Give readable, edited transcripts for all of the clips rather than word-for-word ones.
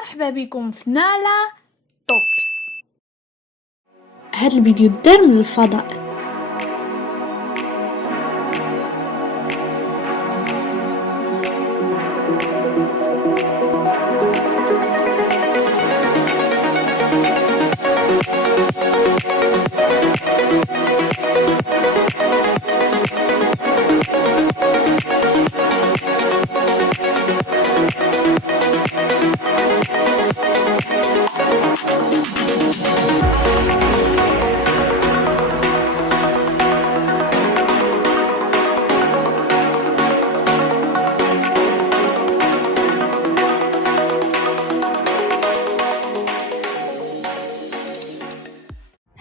مرحبا بكم في نالا توبس. هذا الفيديو دار من الفضاء.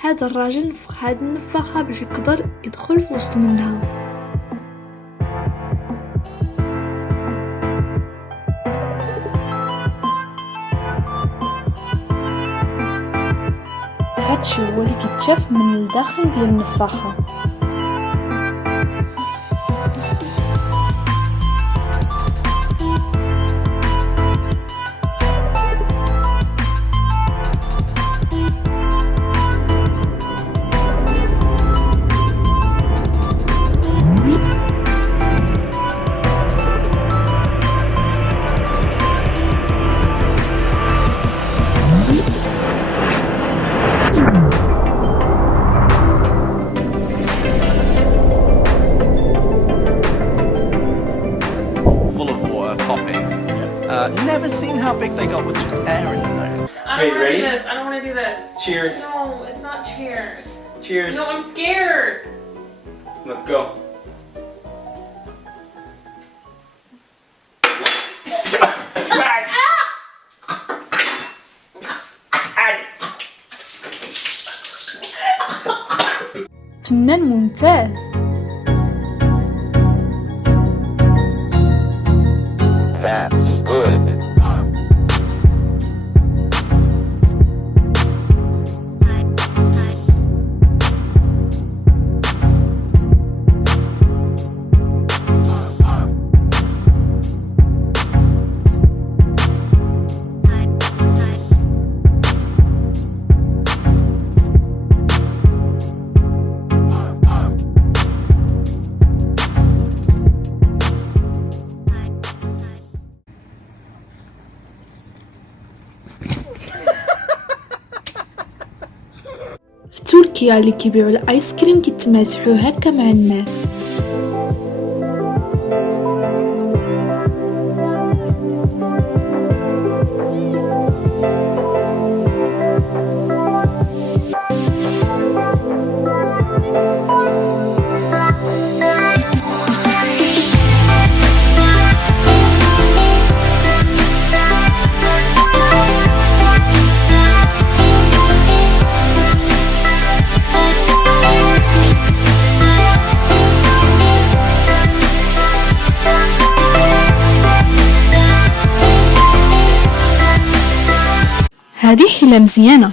هذا الراجل نفخ هاد النفاخة باش يقدر يدخل في وسط منها. هادشي هو اللي كيتشاف من الداخل ديال النفاخة. Never seen how big they got with just air in them. I don't want to do this. I don't want to do this. Cheers. No, it's not cheers. Cheers. No, I'm scared. Let's go. فنان ممتاز. في تركيا اللي كيبيعوا الايس كريم كيتماسحوا هكا مع الناس. هذه حيلة مزيانة.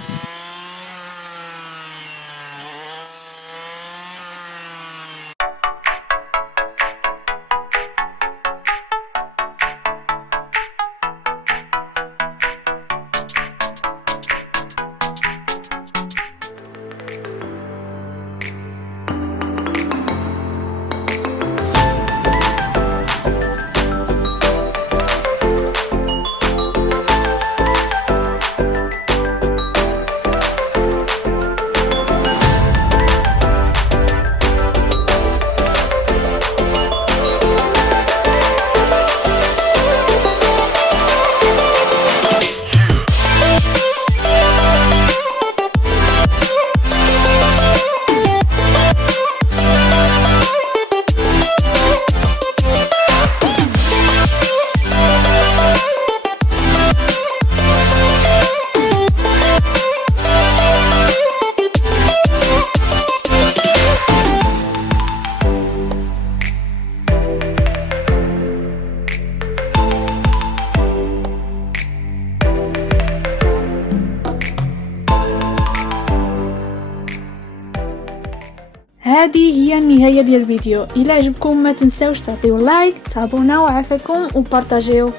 هذه هي النهاية ديال الفيديو. الى عجبكم ما تنساوش تعطيو لايك، تابوناو، عافاكم وبارطاجيو.